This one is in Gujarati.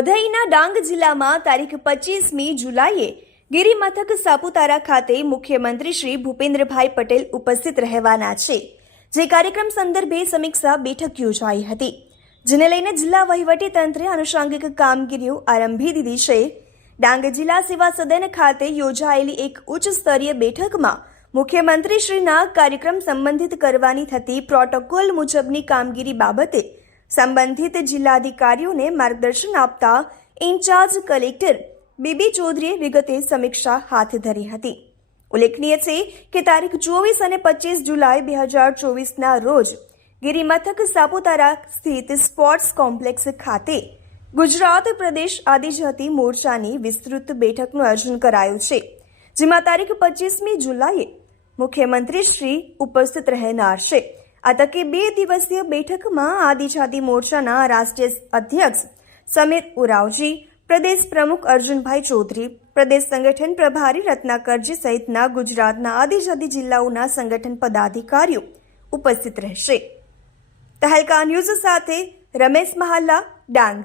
વધઈના ડાંગ જિલ્લામાં તારીખ 25મી જુલાઈએ ગિરિમથક સાપુતારા ખાતે મુખ્યમંત્રી શ્રી ભૂપેન્દ્રભાઈ પટેલ ઉપસ્થિત રહેવાના છે, જે કાર્યક્રમ સંદર્ભે સમીક્ષા બેઠક યોજાઈ હતી, જેને લઈને જિલ્લા વહીવટી તંત્રે આનુષંગિક કામગીરીઓ આરંભી દીધી છે। ડાંગ જિલ્લા સેવા સદન ખાતે યોજાયેલી એક ઉચ્ચ સ્તરીય બેઠકમાં મુખ્યમંત્રીશ્રીના કાર્યક્રમ સંબંધિત કરવાની થતી પ્રોટોકોલ મુજબની કામગીરી બાબતે સંબંધિત જિલ્લાધિકારીઓને માર્ગદર્શન આપતા ઇન્ચાર્જ કલેક્ટર બીબી ચૌધરીએ વિગતે સમીક્ષા હાથ ધરી હતી। ઉલ્લેખનીય છે કે તારીખ 24 અને 25 જુલાઈ 2024ના રોજ ગિરિમથક સાપુતારા સ્થિત સ્પોર્ટ્સ કોમ્પ્લેક્સ ખાતે ગુજરાત પ્રદેશ આદિજાતિ મોરચાની વિસ્તૃત બેઠકનું આયોજન કરાયું છે, જેમાં તારીખ 25મી જુલાઈએ મુખ્યમંત્રી શ્રી ઉપસ્થિત રહેનાર છે। આ તકે 2 દિવસીય બેઠકમાં આદિજાતિ મોરચાના રાષ્ટ્રીય અધ્યક્ષ સમીર ઉરાવજી, પ્રદેશ પ્રમુખ અર્જુનભાઈ ચૌધરી, પ્રદેશ સંગઠન પ્રભારી રત્નાકરજી સહિતના ગુજરાતના આદિજાતિ જિલ્લાઓના સંગઠન પદાધિકારીઓ ઉપસ્થિત રહેશે। તહેલકા ન્યૂઝ સાથે રમેશ મહાલા, ડાંગ।